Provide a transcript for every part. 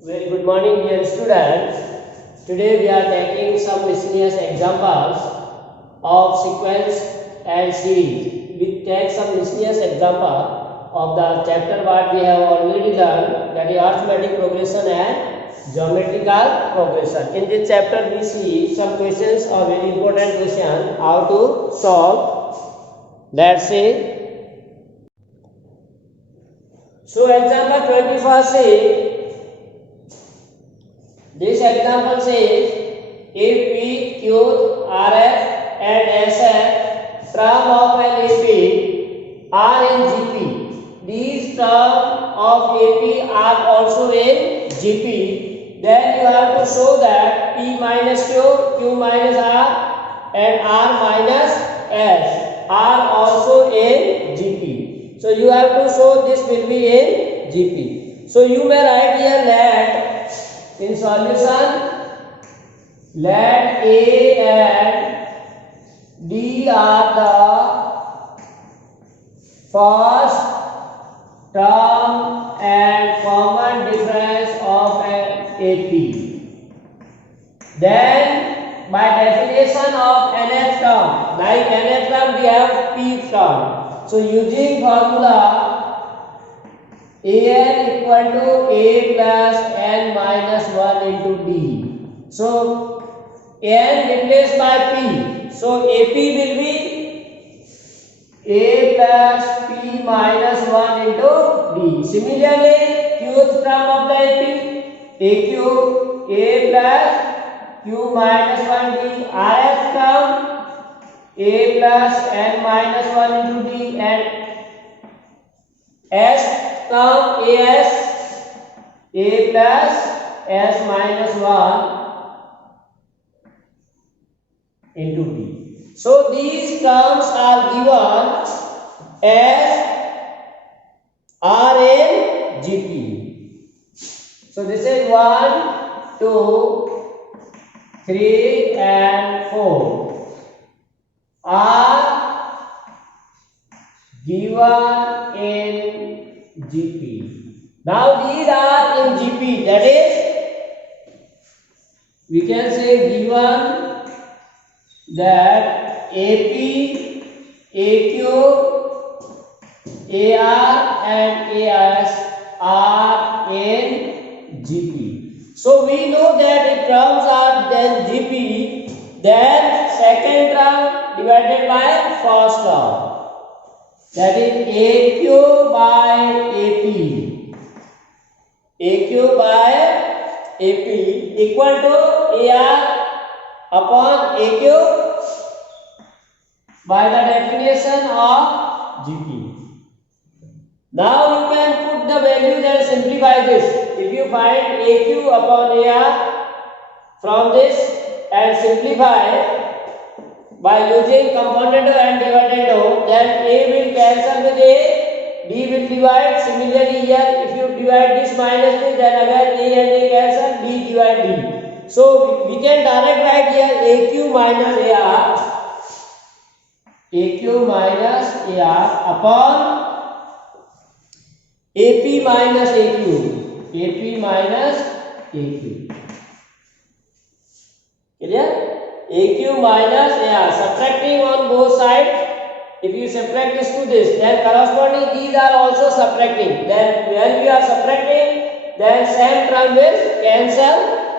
Very good morning, dear students. Today we are taking some miscellaneous examples of sequence and series. We take some miscellaneous example of the chapter what we have already learned, that is arithmetic progression and geometrical progression. In this chapter we see some questions or very important question how to solve. Let's see. So example 21 say. This example says if P, Q, RF and SF term of an AP are in GP, these terms of AP are also in GP, then you have to show that P minus Q, Q minus R and R minus S are also in GP. So you have to show this will be in GP. So you may write here let in solution, let A and D are the first term and common difference of an AP. Then, by definition of nth term, like nth term we have p term. So, using formula an equal to a plus n minus 1 into d. So n replaced by p. So AP will be a plus p minus 1 into d. Similarly, qth term of the AP aq a plus q minus 1 d. Rth term a plus n minus 1 into d and S term as a plus s minus 1 into d. So these terms are given as R in GP. So this is 1, 2, 3 and 4 are given in GP. Now these are in GP, that is we can say given that AP, AQ, AR and AS are in GP. So we know that if terms are then GP, then second term divided by first term. That is AQ by AP. AQ by AP equal to AR upon AQ by the definition of GP. Now you can put the values and simplify this. If you find AQ upon AR from this and simplify by using compounder and dividendo, then A will cancel with A, B will divide. Similarly here, if you divide this minus this, then again A and A cancel, B divide B. So we can direct write here AQ minus AR, AQ minus AR upon AP minus AQ, AP minus AQ. Clear? AQ minus AR, subtracting on both sides. If you subtract this to this, then corresponding these are also subtracting. Then when we are subtracting, then same term will cancel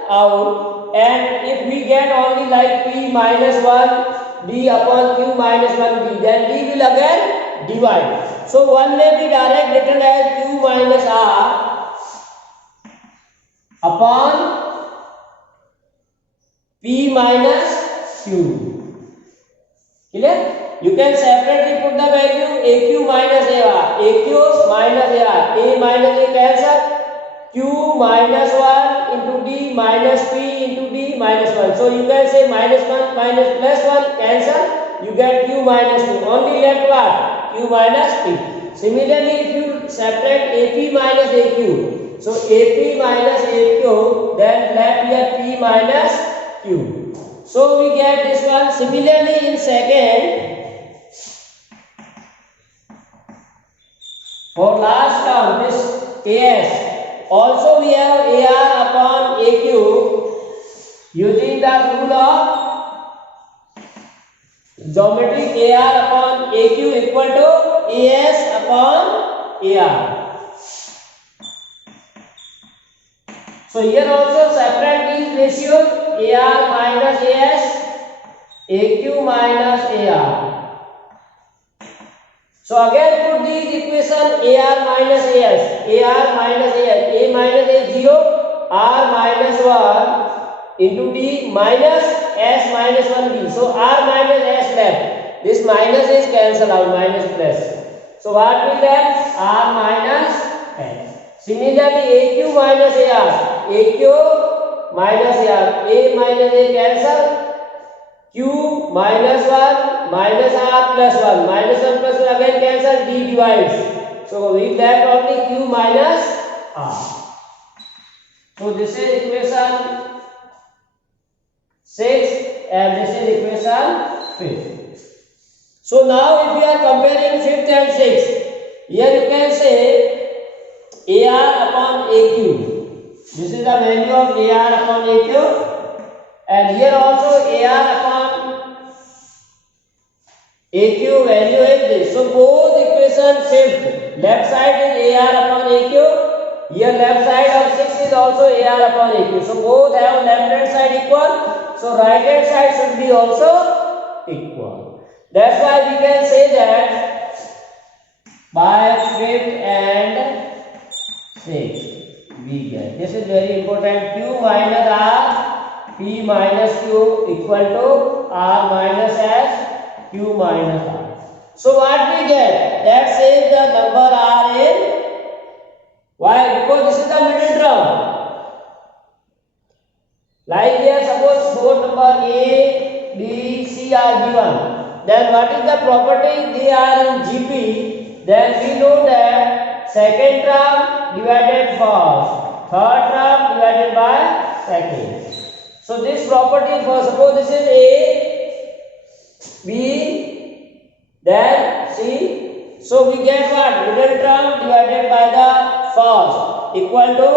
out. And if we get only like P minus 1 D upon Q minus 1 D, then D will again divide. So one may be direct written as Q minus R upon P minus Q. Clear? You can separately put the value AQ minus AR, AQ minus AR, A minus A cancel, Q minus 1 into D minus P into D minus 1. So you can say minus 1 minus plus 1 cancel, you get Q minus 2. Only left what? Q minus P. Similarly, if you separate AP minus AQ, so AP minus AQ, then left here P minus Q. So we get this one. Similarly in second, for last term this AS, also we have AR upon AQ using the rule of geometry. AR upon AQ equal to AS upon AR. So here also separate these ratios, AR minus AS, AQ minus AR. So again put these equation, AR minus AS, AR minus AS, A minus A 0, R minus 1 into D minus S minus 1D. So R minus S left. This minus is cancelled out, minus plus. So what will left? R minus S. Similarly, AQ minus AR, AQ minus AR, A minus A cancel, Q minus 1 minus R plus 1, minus 1 plus 1 again cancel, D divides. So we left only Q minus R. So this is equation 6 and this is equation 5. So now if we are comparing 5th and 6th, here you can say AR upon AQ. This is the value of AR upon AQ, and here also AR upon AQ value is this. So both equations shift. Left side is AR upon AQ. Here left side of 6 is also AR upon AQ. So both have left hand side equal. So right hand side should be also equal. That's why we can say that by 5th and 6th we get. This is very important. Q minus R, P minus Q equal to R minus S, Q minus R. So what we get? That says the number R in. Why? Because this is the middle term. Like here, suppose 4 number A, B, C are given. Then what is the property? They are in GP. Then we know that second term divided first, third term divided by second. So this property, for suppose this is A, B, then C. So we get what? Middle term divided by the first equal to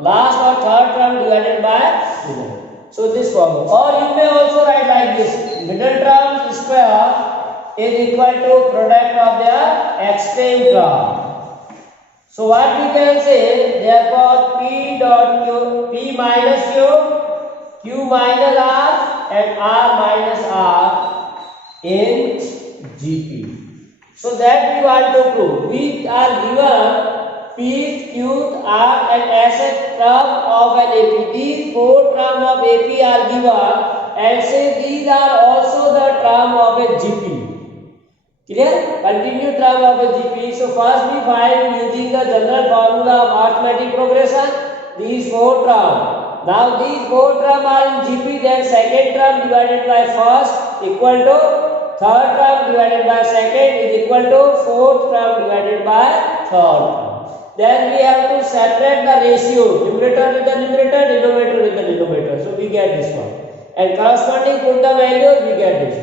last or third term divided by middle. So this formula. Or you may also write like this: middle term square is equal to product of their extreme term. So what we can say? Therefore, P dot Q, P minus Q, Q minus R, and R minus R in GP. So that we want to prove. We are given P, Q, R and S as term of an AP. These 4 terms of AP are given and say these are also the term of a GP. Clear? Continue term of a GP. So first we find using the general formula of arithmetic progression these 4 terms. Now these 4 terms are in GP, then second term divided by first equal to third term divided by second is equal to fourth term divided by third term. Then we have to separate the ratio, numerator with the numerator, denominator with the denominator. So we get this one. And corresponding put the values, we get this.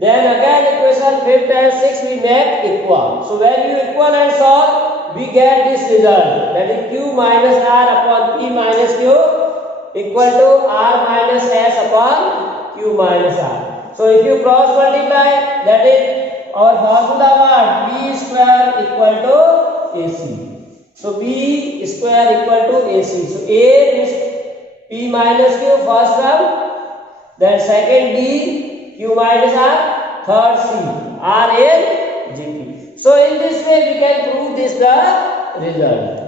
Then again equation 5th and 6th we make equal. So when you equal and solve, we get this result. That is Q minus R upon P minus Q equal to R minus S upon Q minus R. So if you cross multiply, that is our formula what? B square equal to AC. So B square equal to AC. So A is P minus Q first term, then second D, Q minus R, third C, R in GP. So in this way we can prove this the result.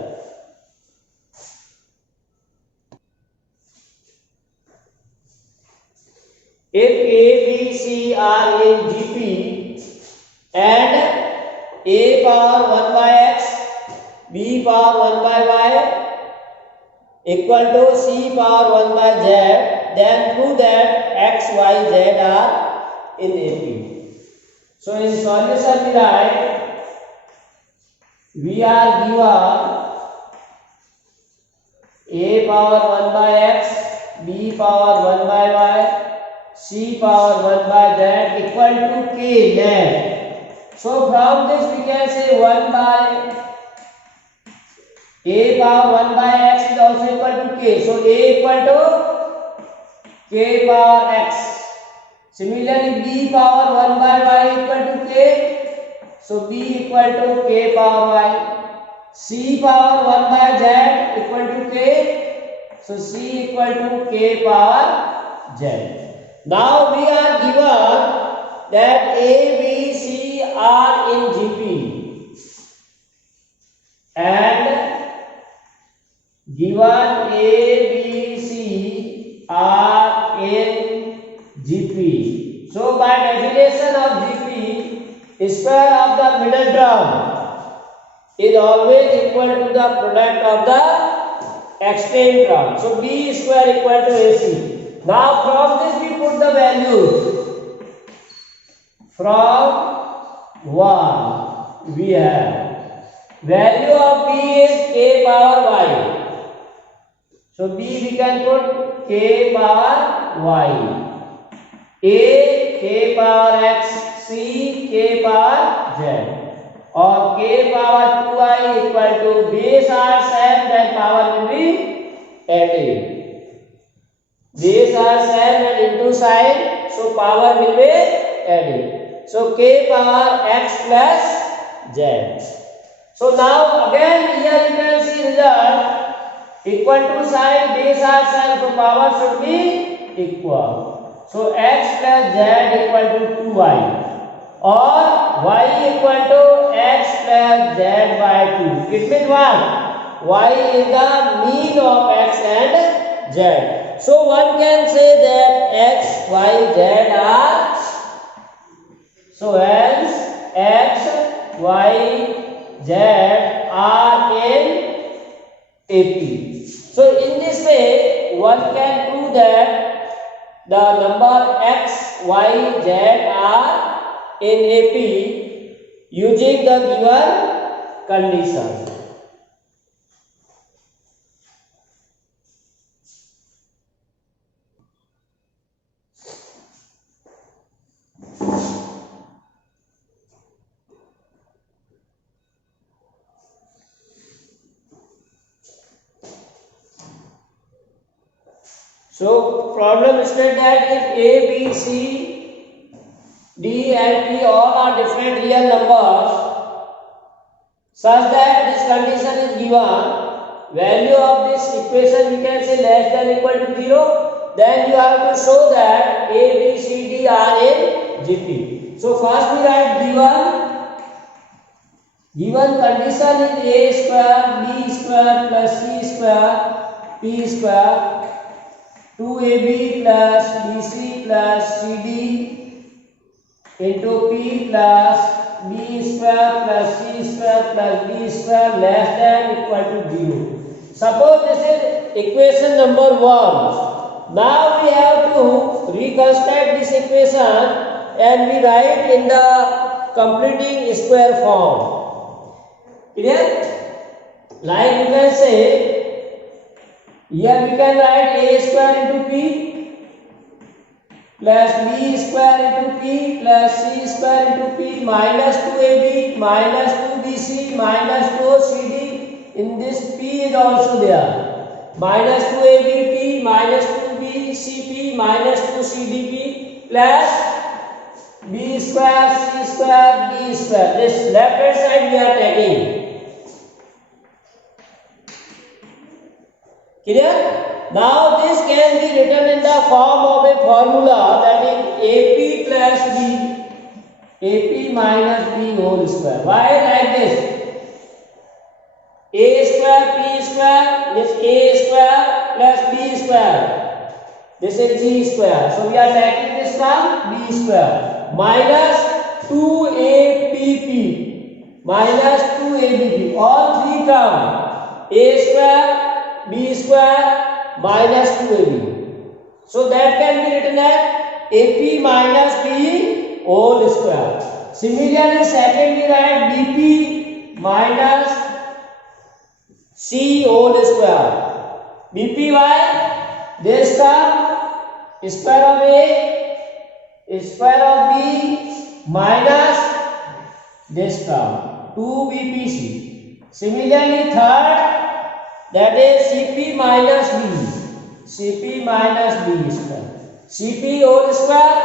If A, B, C are in GP and A power 1 by X, B power 1 by Y equal to C power 1 by Z, then prove that X, Y, Z are in AP. So in solution we write, we are given A power 1 by X, B power 1 by Y, C power 1 by Z equal to K net. So from this we can say 1 by a power 1 by x is also equal to k. So a equal to k power x. Similarly, b power 1 by y equal to k. So b equal to k power y. C power 1 by z equal to k. So c equal to k power z. Now we are given that a, b, c are in GP and given a, b, c are in GP. So by definition of GP, square of the middle term is always equal to the product of the extent term. So b square equal to ac. Now from this we put the values. From 1 we have value of b is k power y. So b we can put k power y. A k power x, c k power z, or k power 2i equal to base are same, then power will be added. Base are same and into sign, so power will be added. So k power x plus z. So now again here you can see result equal to sign, base are same, so power should be equal. So x plus z equal to 2y, or y equal to x plus z by 2. It means what? Y is the mean of x and z. So one can say that x, y, z are, so hence x, y, z are in AP. So in this way one can prove that the number x, y, z are in AP using the given condition. So problem states that if a, b, c, d and t all are different real numbers such that this condition is given, value of this equation we can say less than equal to 0, then you have to show that a, b, c, d are in GP. So first we write given condition is a square, b square plus c square, p square, 2ab plus bc plus cd into p plus b square plus c square plus d square less than equal to 0. Suppose this is equation number 1. Now we have to reconstruct this equation and we write in the completing square form. Clear? Like you can say, here we can write a square into p plus b square into p plus c square into p minus 2ab minus 2bc minus 2cd. In this p is also there. Minus 2abp minus 2bcp minus 2cdp plus b square, c square, d square. This left hand side we are taking. Clear? Now this can be written in the form of a formula, that is AP plus B, AP minus B whole square. Why like this? A square P square is A square plus B square. This is G square. So we are taking this from B square minus 2APP minus 2ABP. All three terms A square, b square minus 2ab. So that can be written as ap minus b whole square. Similarly, second we write bp minus c whole square. bp y, this term square of a square of b minus this term 2bpc. Similarly, third that is Cp minus B. Cp minus B square. Cp whole square,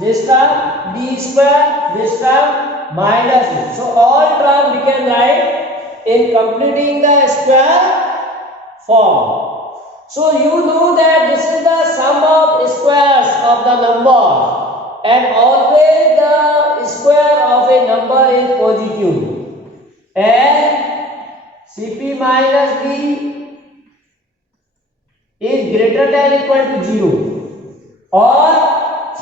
this term, B square, this term, minus B. So all term we can write in completing the square form. So you know that this is the sum of squares of the number, and always the square of a number is positive, and Cp minus B is greater than equal to 0, or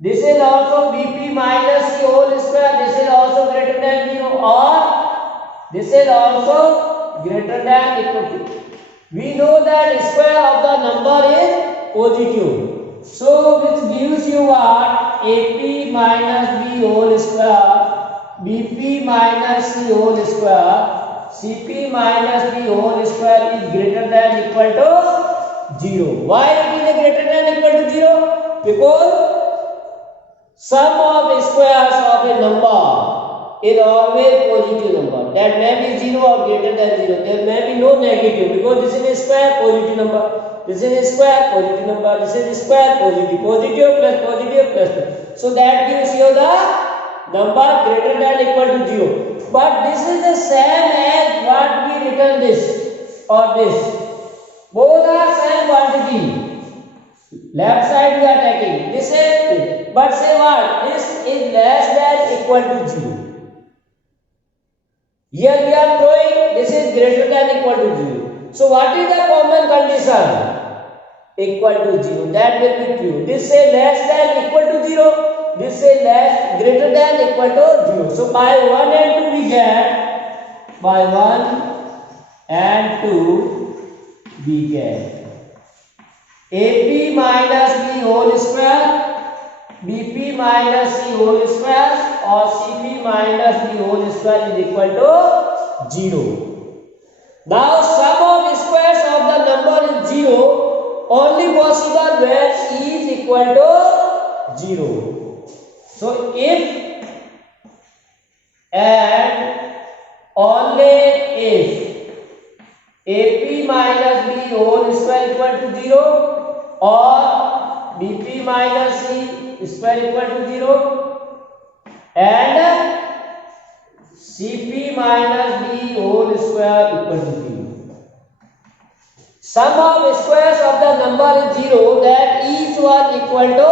this is also Bp minus C whole square, this is also greater than 0, or this is also greater than equal to. We know that square of the number is positive. So which gives you what? AP minus B whole square, Bp minus C whole square, Cp minus B whole square is greater than equal to 0. Why it is greater than equal to 0? Because sum of squares of a number is always positive number. That may be 0 or greater than 0. There may be no negative, because this is a square positive number. This is a square positive number. This is a square positive. Positive plus positive plus. So that gives you the number greater than equal to 0. But this is the same as what we written this or this. Both are same quantity. Left side we are taking. This is, but say what? This is less than equal to 0. Here we are throwing, this is greater than equal to 0. So what is the common condition? Equal to 0. That will be true. This is less than equal to 0. This is less greater than equal to 0. So by 1 and 2 we get, by 1 and 2 we get AP minus B whole square, BP minus C whole square, or Cp minus B whole square is equal to 0. Now sum of squares of the number is 0, only possible where E is equal to 0. So if and only if AP minus B whole square equal to 0, or BP minus C square equal to 0, and Cp minus B whole square equal to 0. Sum of squares of the number is 0, that each one equal to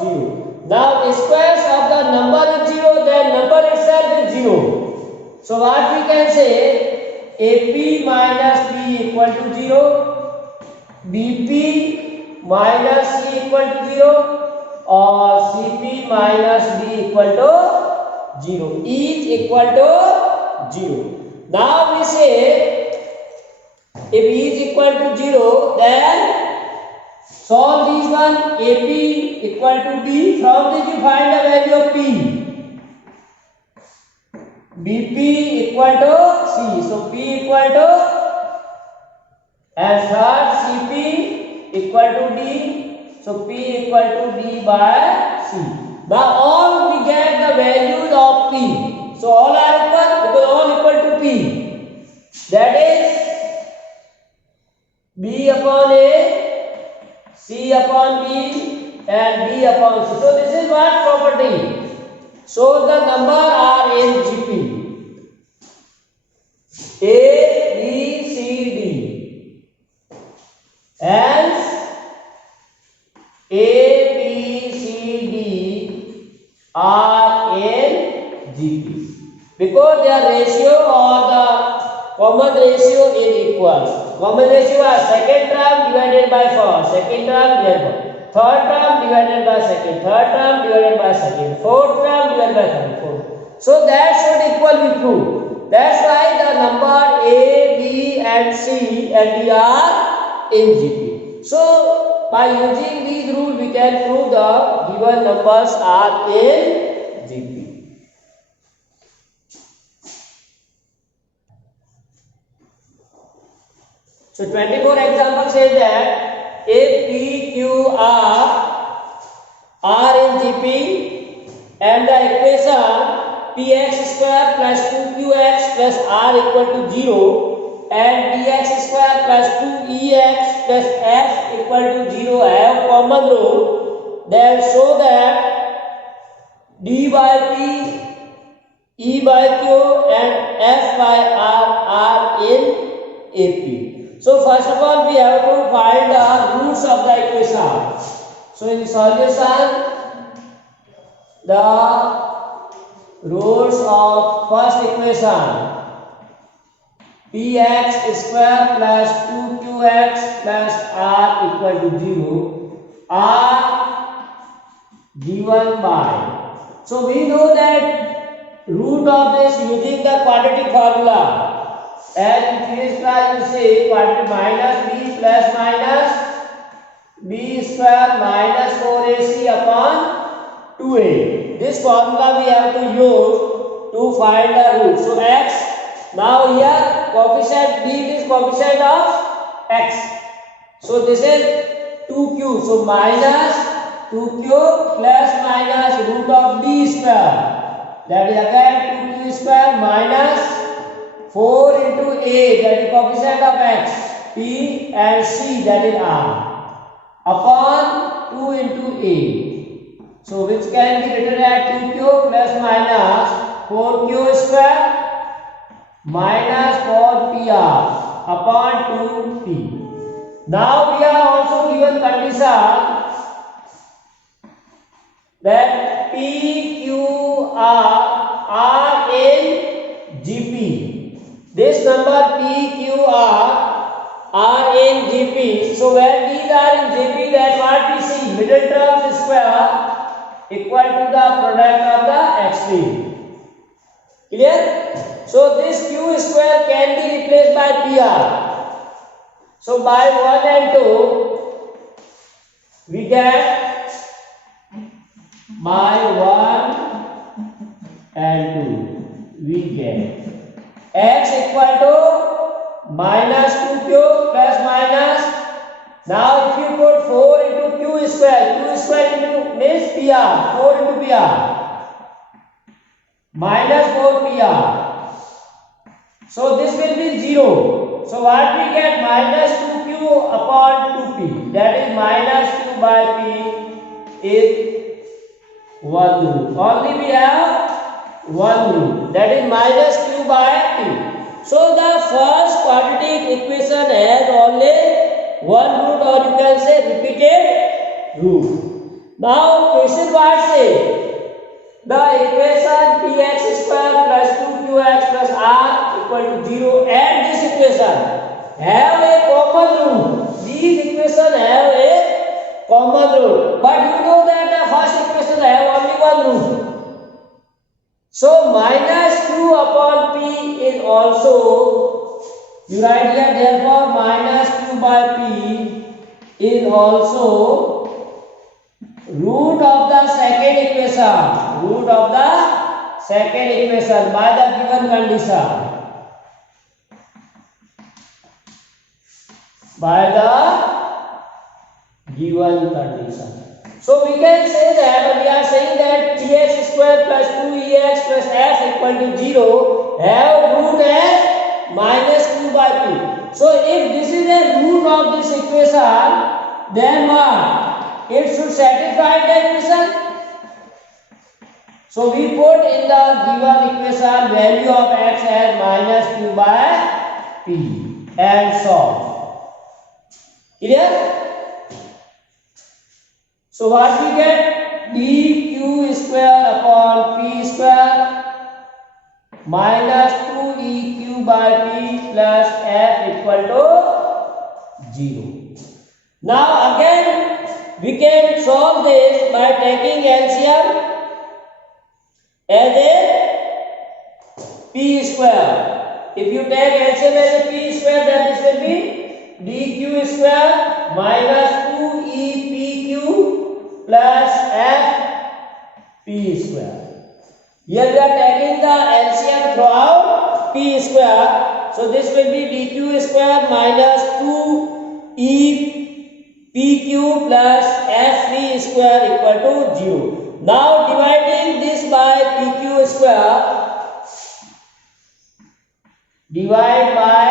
0. Now squares of the number is 0, then number itself is 0. So what we can say? AP minus B equal to 0, BP minus C equal to 0, or Cp minus B equal to 0. Each equal to 0. Now we say if E is equal to 0, then solve this one. AP equal to B. From this you find the value of P. BP equal to C. So P equal to, and third Cp equal to D. So P equal to D by C. Now all we get the values of P. So all are equal because all equal to P. That is B upon A, C upon B, and B upon C. So this is what property. So the number are in GP. A, B, C, D. Hence A, B, C, D are in GP. Because their ratio or the common ratio is equal. Common ratio are second term divided by first, second term divided by third term divided by second, third term divided by second, fourth term divided by third, fourth. So that should equal be true. That's why the number A, B and C and D are in GP. So by using these rules we can prove the given numbers are in GP. So 24 example says that if P, Q, R are in GP and the equation Px square plus 2qx plus r equal to 0 and dx square plus 2ex plus f equal to 0 have common root, then show that d by p, e by q and f by r are in AP. So first of all we have to find the roots of the equation. So in solution, the roots of first equation px square plus 2qx plus r equal to 0 are given by. So we know that root of this using the quadratic formula. As in physics class you say quadratic minus b plus minus b square minus 4ac upon 2a. This formula we have to use to find the root. So x, now here coefficient b is coefficient of x. So this is 2q. So minus 2q plus minus root of b square. That is again 2q square minus 4 into a, that is coefficient of x, p and c, that is r, upon 2 into a. So which can be written as 2q plus minus 4q square minus 4pr upon 2p. Now we are also given condition that p, q, r are in GP. This number p, q, r are in GP. So when these are in GP, then what we see? Middle terms square equal to the product of the extreme. Clear? So this q square can be replaced by pr. So by 1 and 2 we get by 1 and 2 we get x equal to minus 2q plus minus. Now if you put 4 into q square into means pr, 4 into pr minus 4pr. So this will be 0. So what we get? Minus 2q upon 2p. That is minus q by p is 1 root. Only we have 1 root. That is minus q by p. So the first quadratic equation has only 1 root, or you can say repeated root. Now question what say? The equation px square plus 2qx plus r equal to 0 and this equation have a common root. These equations have a common root. But you know that the first equation have only 1 root. So minus q upon p is also, you write here, therefore minus q by p is also root of the second equation. Root of the second equation by the given condition. By the given condition. So we can say that, we are saying that px square plus 2ex plus f equal to 0 have root as minus q by p. So if this is a root of this equation, then what? It should satisfy the equation. So we put in the given equation value of x as minus q by p and solve. Clear? So what we get? dq square upon p square minus 2eq by p plus f equal to 0. Now again we can solve this by taking LCM as a p square. If you take LCM as a p square, then this will be dq square minus 2epq plus f p square. Here we are taking the LCM throughout p square. So this will be dq square minus 2epq plus f p square equal to 0. Now dividing this by pq square, divide by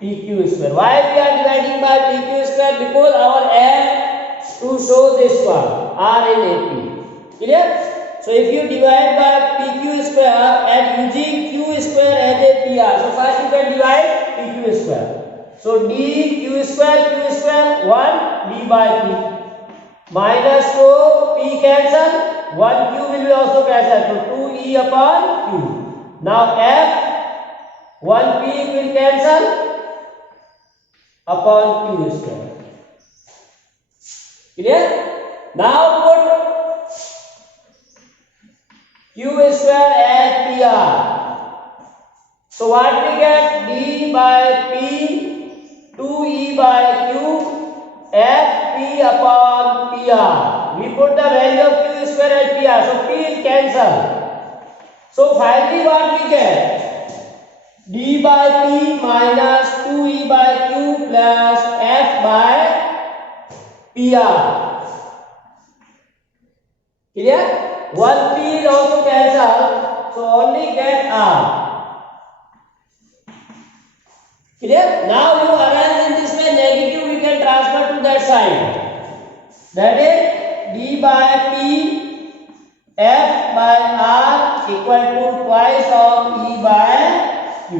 PQ square. Why we are dividing by PQ square? Because our aim to show this one R in AP. Clear? So if you divide by PQ square and using Q square as a PR, so first you can divide PQ square. So D Q square 1 D by P minus 2 P cancel, 1 Q will be also cancelled. So 2 E upon Q. Now F 1 P will cancel upon Q square. Clear? Now put Q square as PR. So what we get? D by P 2E by Q F P upon PR. We put the value of Q square as PR. So P is cancelled. So finally what we get? D by P minus 2E by Q plus F by PR. Clear? 1 P is also cancelled, so only get R. Clear? Now you arrange in this way, negative we can transfer to that side. That is D by P F by R equal to twice of E by Q.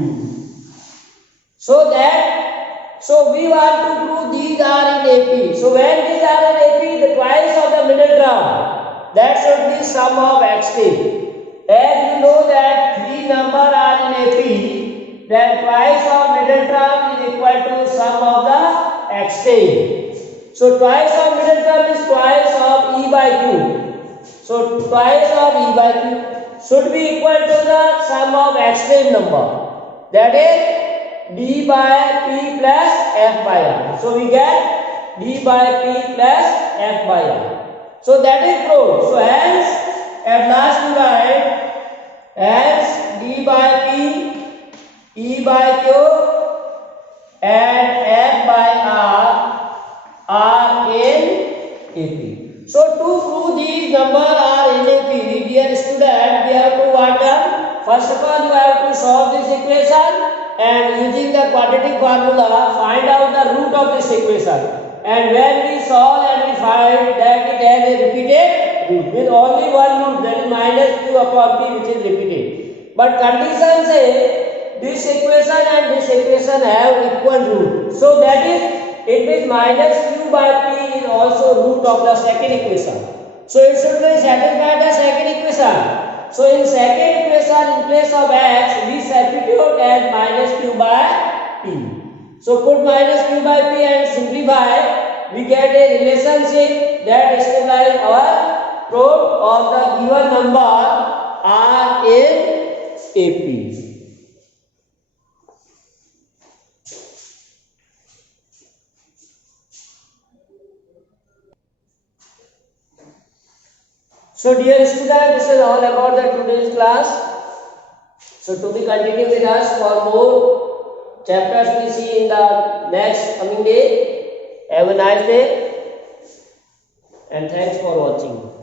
So we want to prove these are in AP. So when these are in AP, the twice of the middle term, that should be sum of extreme. As you know that 3 numbers are in AP, then twice of middle term is equal to sum of the extreme. So twice of middle term is twice of E by Q. So twice of E by Q should be equal to the sum of extreme number. That is D by P plus F by R. So we get D by P plus F by R. So that is proved. So hence at last we write hence D by P, E by Q and F by R are in AP. So to prove these numbers are in AP, dear student, we have to what done? First of all, you have to solve this equation and using the quadratic formula find out the root of this equation. And when we solve and we find that it has a repeated root, with only one root, that is minus Q upon P, which is repeated. But condition say this equation and this equation have equal root. So that is, it means minus Q by P is also root of the second equation. So it should be satisfied the second equation. So in second equation, in place of x, we substitute as minus Q by P. So put minus Q by P and simplify, we get a relationship that establishes our proof of the given number are in AP. So dear students, this is all about the today's class. So to be continued with us for more chapters we see in the next coming day. Have a nice day and thanks for watching.